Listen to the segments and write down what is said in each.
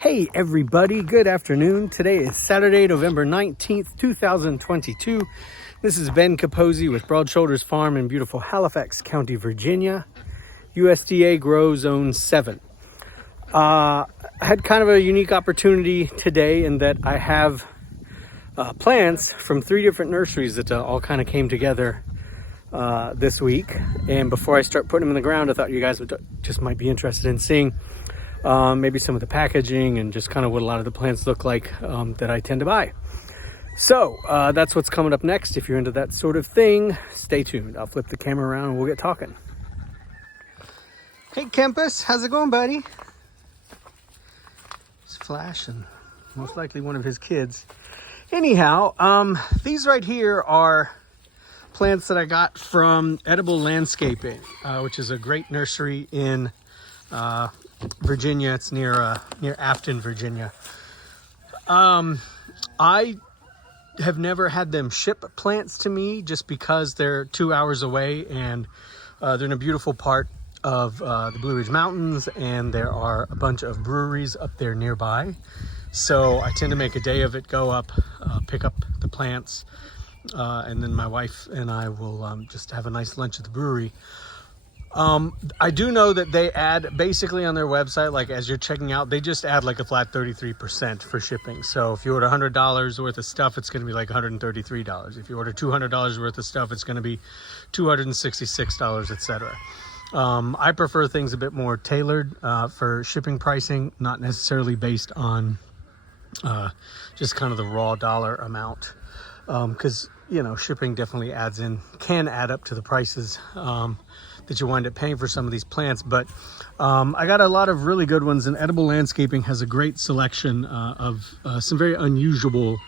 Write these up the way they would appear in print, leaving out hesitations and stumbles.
Hey everybody, good afternoon. Today is Saturday, November 19th, 2022. This is Ben Capozzi with Broad Shoulders Farm in beautiful Halifax County, Virginia. USDA Grow Zone 7. I had kind of a unique opportunity today in that I have plants from 3 different nurseries that all kind of came together this week. And before I start putting them in the ground, I thought you guys just might be interested in seeing maybe some of the packaging and just kind of what a lot of the plants look like that I tend to buy. So that's what's coming up next. If you're into that sort of thing, stay tuned. I'll flip the camera around and we'll get talking. Hey Kempus, how's it going, buddy? It's Flash and most likely one of his kids. Anyhow, these right here are plants that I got from Ediblelandscaping, which is a great nursery in Virginia. It's near Afton, Virginia. I have never had them ship plants to me just because they're 2 hours away, and they're in a beautiful part of the Blue Ridge Mountains, and there are a bunch of breweries up there nearby. So I tend to make a day of it, go up, pick up the plants, and then my wife and I will just have a nice lunch at the brewery. I do know that they add basically on their website, like as you're checking out, they just add like a flat 33% for shipping. So if you order $100 worth of stuff, it's going to be like $133. If you order $200 worth of stuff, it's going to be $266, etc. I prefer things a bit more tailored for shipping pricing, not necessarily based on just kind of the raw dollar amount, because you know, shipping definitely can add up to the prices that you wind up paying for some of these plants. But I got a lot of really good ones, and Ediblelandscaping has a great selection of some very unusual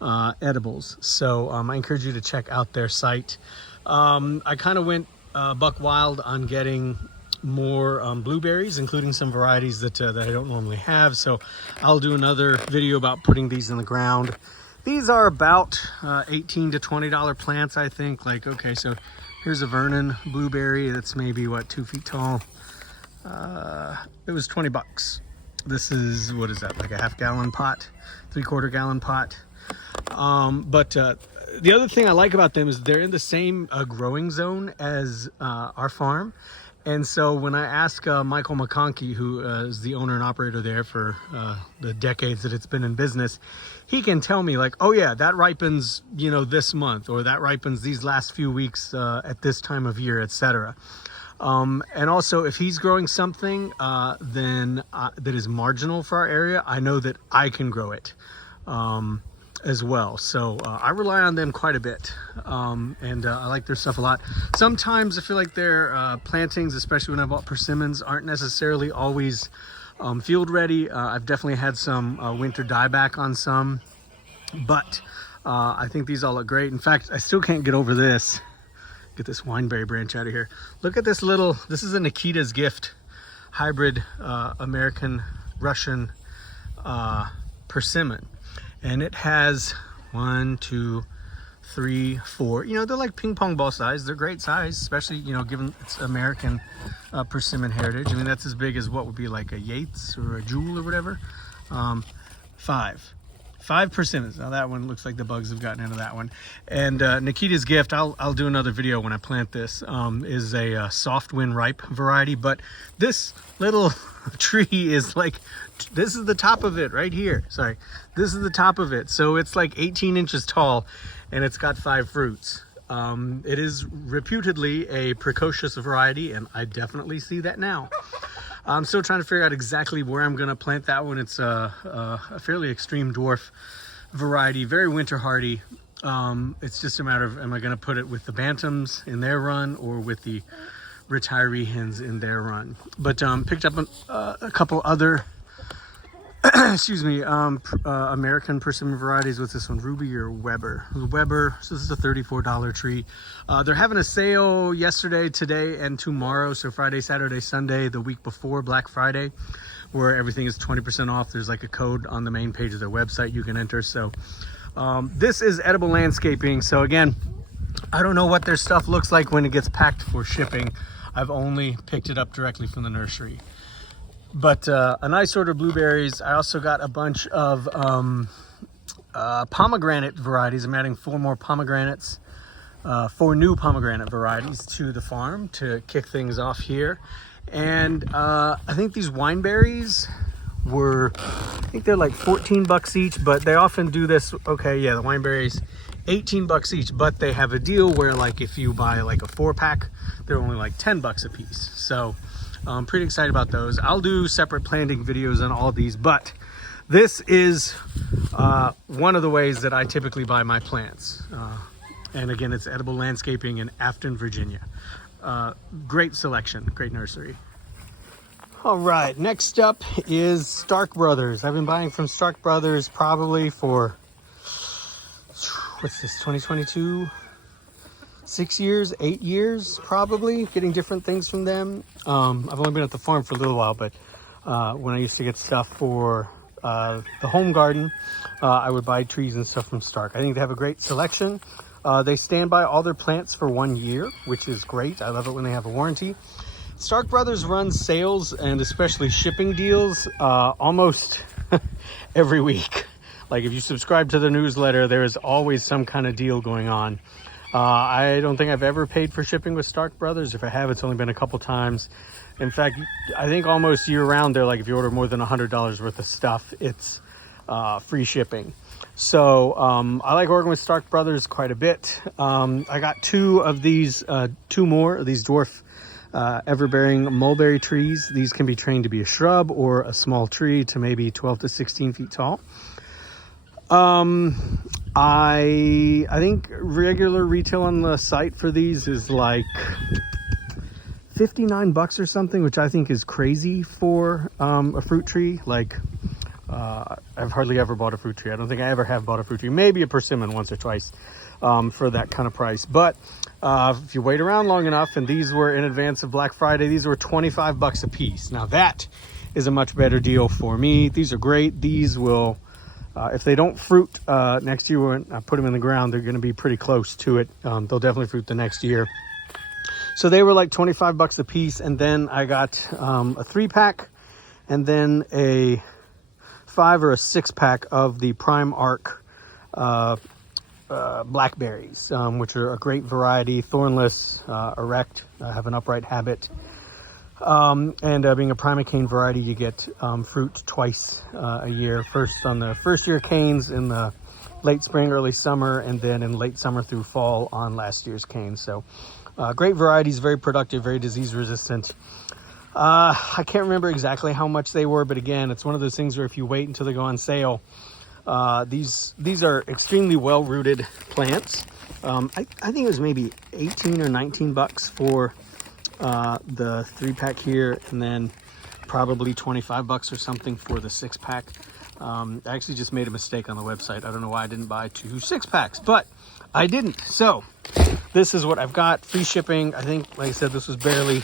edibles. So I encourage you to check out their site. I kind of went buck wild on getting more blueberries, including some varieties that I don't normally have. So I'll do another video about putting these in the ground. These are about $18 to $20 plants, I think. Like, okay, so here's a Vernon blueberry that's maybe, 2 feet tall. It was 20 bucks. This is, what is that, like a half-gallon pot, 3/4 gallon pot. But the other thing I like about them is they're in the same growing zone as our farm. And so when I ask Michael McConkey, who is the owner and operator there for the decades that it's been in business, he can tell me like, oh yeah, that ripens, this month, or that ripens these last few weeks at this time of year, etc. And also, if he's growing something then that is marginal for our area, I know that I can grow it as well. So I rely on them quite a bit, and I like their stuff a lot. Sometimes I feel like their plantings, especially when I bought persimmons, aren't necessarily always field ready. I've definitely had some winter dieback on some, but I think these all look great. In fact, I still can't get over this. Get this wineberry branch out of here. Look at this this is a Nikita's Gift hybrid American Russian persimmon. And it has 1, 2, 3, 4. They're like ping pong ball size. They're great size, especially, given its American persimmon heritage. I mean, that's as big as what would be like a Yates or a Jewel or whatever. 5 persimmons. Now that one looks like the bugs have gotten into that one. And Nikita's Gift, I'll do another video when I plant this, is a soft wind ripe variety. But this little tree is like, this is the top of it right here. Sorry, this is the top of it. So it's like 18 inches tall, and it's got 5 fruits. It is reputedly a precocious variety, and I definitely see that now. I'm still trying to figure out exactly where I'm going to plant that one. It's a fairly extreme dwarf variety, very winter hardy. It's just a matter of, am I going to put it with the bantams in their run or with the retiree hens in their run? But picked up a couple other excuse me, American persimmon varieties. What's this one? Ruby or Weber? Weber. So this is a $34 tree. They're having a sale yesterday, today, and tomorrow. So Friday, Saturday, Sunday, the week before Black Friday, where everything is 20% off. There's like a code on the main page of their website you can enter. So this is Ediblelandscaping. So again, I don't know what their stuff looks like when it gets packed for shipping. I've only picked it up directly from the nursery. But a nice order of blueberries. I also got a bunch of pomegranate varieties. I'm adding 4 more pomegranates, 4 new pomegranate varieties to the farm to kick things off here. And I think these wine berries were, I think they're like 14 bucks each, but they often do this. Okay, yeah, the wine berries, 18 bucks each, but they have a deal where like if you buy like a 4-pack, they're only like 10 bucks a piece. So I'm pretty excited about those. I'll do separate planting videos on all these, but this is one of the ways that I typically buy my plants. And again, it's Edible Landscaping in Afton, Virginia. Great selection, great nursery. All right, next up is Stark Brothers. I've been buying from Stark Brothers probably for, what's this, 2022? 6 years, 8 years, probably, getting different things from them. I've only been at the farm for a little while, but when I used to get stuff for the home garden, I would buy trees and stuff from Stark. I think they have a great selection. They stand by all their plants for 1 year, which is great. I love it when they have a warranty. Stark Brothers runs sales and especially shipping deals almost every week. Like if you subscribe to the newsletter, there is always some kind of deal going on. I don't think I've ever paid for shipping with Stark Brothers. If I have, it's only been a couple times. In fact, I think almost year round, they're like, if you order more than $100 worth of stuff, it's free shipping. So I like working with Stark Brothers quite a bit. I got 2 of these, 2 more of these dwarf ever-bearing mulberry trees. These can be trained to be a shrub or a small tree to maybe 12 to 16 feet tall. I think regular retail on the site for these is like 59 bucks or something, which I think is crazy for a fruit tree. Like I've hardly ever bought a fruit tree. I don't think I ever have bought a fruit tree. Maybe a persimmon once or twice for that kind of price. But if you wait around long enough, and these were in advance of Black Friday, these were 25 bucks a piece. Now that is a much better deal for me. These are great. These will, if they don't fruit next year when I put them in the ground, they're going to be pretty close to it. They'll definitely fruit the next year. So they were like 25 bucks a piece. And then I got a 3-pack and then a 5 or a 6-pack of the Prime Arc blackberries, which are a great variety, thornless, erect, have an upright habit. And being a primocane variety, you get fruit twice a year. First on the first year canes in the late spring, early summer, and then in late summer through fall on last year's canes. So great varieties, very productive, very disease resistant. I can't remember exactly how much they were, but again, it's one of those things where if you wait until they go on sale, these are extremely well-rooted plants. I think it was maybe 18 or 19 bucks for the 3-pack here, and then probably 25 bucks or something for the 6-pack. I actually just made a mistake on the website. I don't know why I didn't buy 2 6-packs, but I didn't. So this is what I've got. Free shipping. I think, like I said, this was barely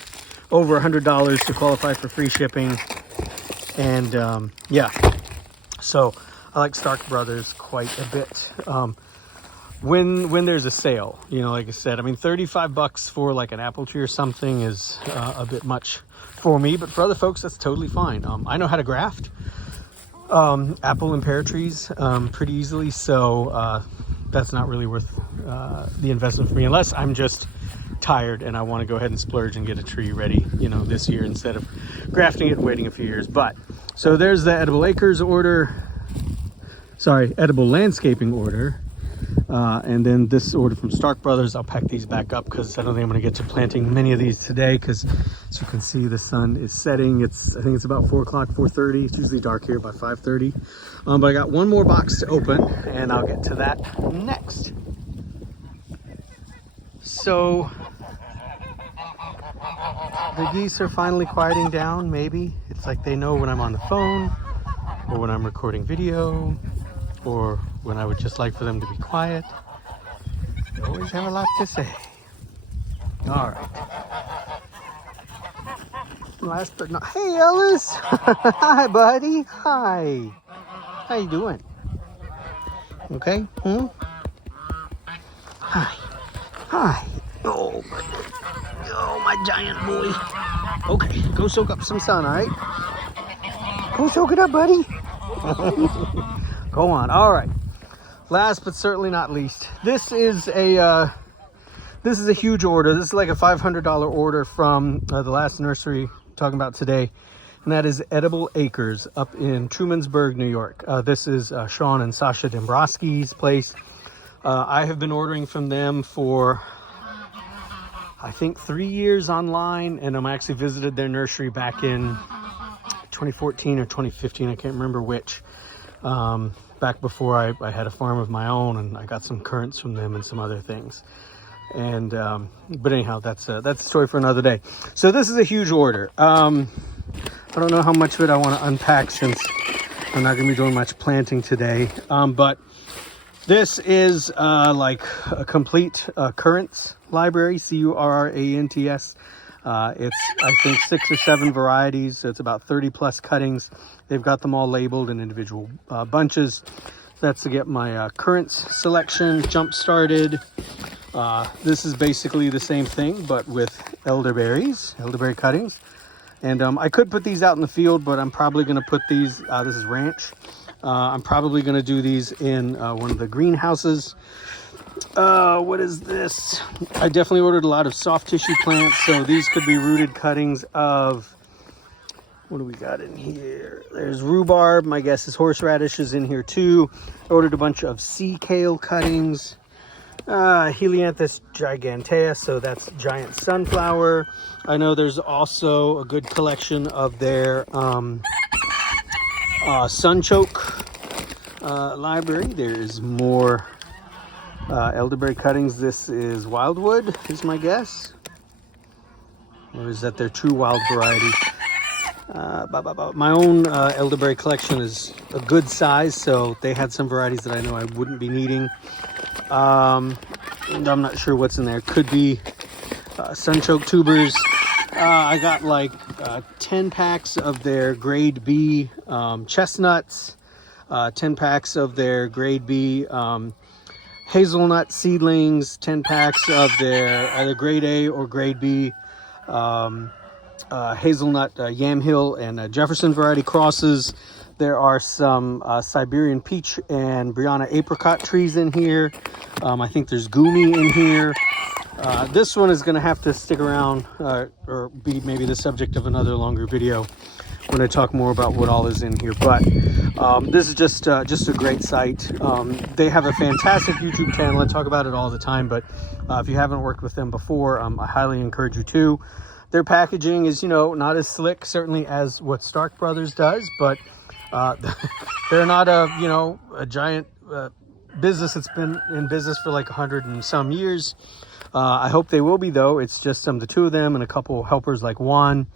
over $100 to qualify for free shipping. And yeah, so I like Stark Brothers quite a bit. When there's a sale, you know, like I said, I mean, 35 bucks for like an apple tree or something is a bit much for me, but for other folks, that's totally fine. I know how to graft apple and pear trees pretty easily, so that's not really worth the investment for me, unless I'm just tired and I want to go ahead and splurge and get a tree ready, you know, this year instead of grafting it and waiting a few years. But so there's the Edible Acres order, sorry, Edible Landscaping order. And then this order from Stark Brothers. I'll pack these back up because I don't think I'm going to get to planting many of these today, because as you can see, the sun is setting. I think it's about 4 o'clock, 4:30. It's usually dark here by 5:30. But I got one more box to open, and I'll get to that next. So the geese are finally quieting down, maybe. It's like they know when I'm on the phone, or when I'm recording video, or when I would just like for them to be quiet. They always have a lot to say. All right. Last but not, hey Ellis. Hi buddy, hi. How you doing? Okay, Hi, hi. Oh my giant boy. Okay, go soak up some sun, all right? Go soak it up, buddy. Go on. All right. Last but certainly not least, this is a huge order. This is like a $500 order from the last nursery I'm talking about today, and that is Edible Acres up in Trumansburg, New York. This is Sean and Sasha Dombrowski's place. I have been ordering from them for, I think, 3 years online, and I actually visited their nursery back in 2014 or 2015. I can't remember which. Back before I had a farm of my own, and I got some currants from them and some other things. And but anyhow, that's a story for another day. So this is a huge order. I don't know how much of it I want to unpack since I'm not going to be doing much planting today. But this is like a complete currants library, currants. It's, I think, 6 or 7 varieties. So it's about 30 plus cuttings. They've got them all labeled in individual bunches. That's to get my currants selection jump started. This is basically the same thing, but with elderberry cuttings. And I could put these out in the field, but I'm probably going to put these, this is ranch. I'm probably going to do these in one of the greenhouses. What is this? I definitely ordered a lot of soft tissue plants, so these could be rooted cuttings of, what do we got in here? There's rhubarb. My guess is horseradish is in here too. I ordered a bunch of sea kale cuttings. Helianthus gigantea, so that's giant sunflower. I know there's also a good collection of their sunchoke library. There's more elderberry cuttings. This is wildwood, is my guess. Or is that their true wild variety? My own elderberry collection is a good size, so they had some varieties that I know I wouldn't be needing. And I'm not sure what's in there. Could be sunchoke tubers. I got like 10 packs of their grade B chestnuts, 10 packs of their grade B hazelnut seedlings, 10 packs of their either grade A or grade B hazelnut Yamhill and Jefferson variety crosses. There are some Siberian peach and Brianna apricot trees in here. I think there's Gumi in here. This one is going to have to stick around or be maybe the subject of another longer video when I talk more about what all is in here. But this is just a great site. They have a fantastic YouTube channel. I talk about it all the time, but if you haven't worked with them before, I highly encourage you to. Their packaging is, not as slick, certainly, as what Stark Brothers does, but they're not a giant business that's been in business for like 100 and some years. I hope they will be, though. It's just the two of them and a couple helpers like Juan,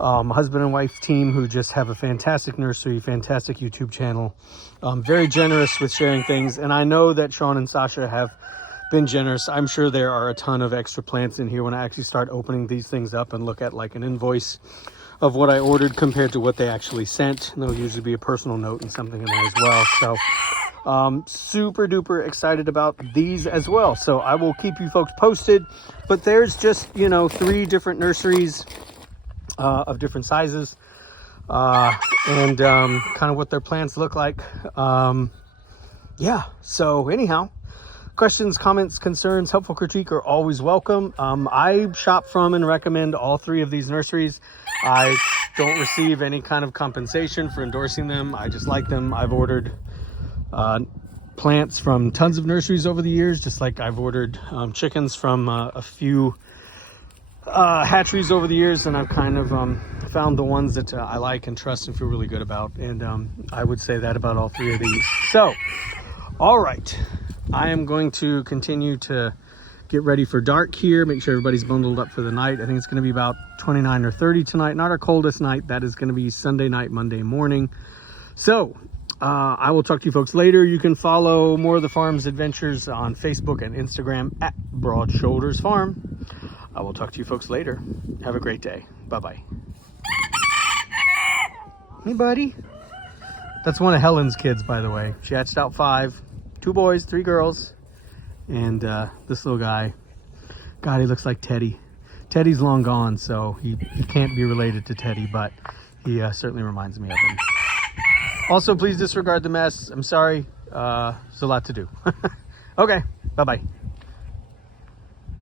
husband and wife team, who just have a fantastic nursery, fantastic YouTube channel, very generous with sharing things. And I know that Sean and Sasha have been generous. I'm sure there are a ton of extra plants in here when I actually start opening these things up and look at like an invoice of what I ordered compared to what they actually sent. And there'll usually be a personal note and something in there as well. So super duper excited about these as well. So I will keep you folks posted. But there's just 3 different nurseries of different sizes and kind of what their plants look like. Yeah, so anyhow, questions, comments, concerns, helpful critique are always welcome. I shop from and recommend all 3 of these nurseries. I don't receive any kind of compensation for endorsing them. I just like them. I've ordered plants from tons of nurseries over the years, just like I've ordered chickens from a few hatcheries over the years, and I've kind of found the ones that I like and trust and feel really good about. And I would say that about all 3 of these. So, all right. I am going to continue to get ready for dark here, make sure everybody's bundled up for the night. I think it's going to be about 29 or 30 tonight, not our coldest night. That is going to be Sunday night, Monday morning. So I will talk to you folks later. You can follow more of the farm's adventures on Facebook and Instagram at Broad Shoulders Farm. I will talk to you folks later. Have a great day. Bye-bye. Hey, buddy. That's one of Helen's kids, by the way. She hatched out 5. 2 boys, 3 girls, and this little guy, God, he looks like Teddy. Teddy's long gone, so he can't be related to Teddy, but He certainly reminds me of him. Also, please disregard the mess. I'm sorry. There's a lot to do. Okay, bye-bye.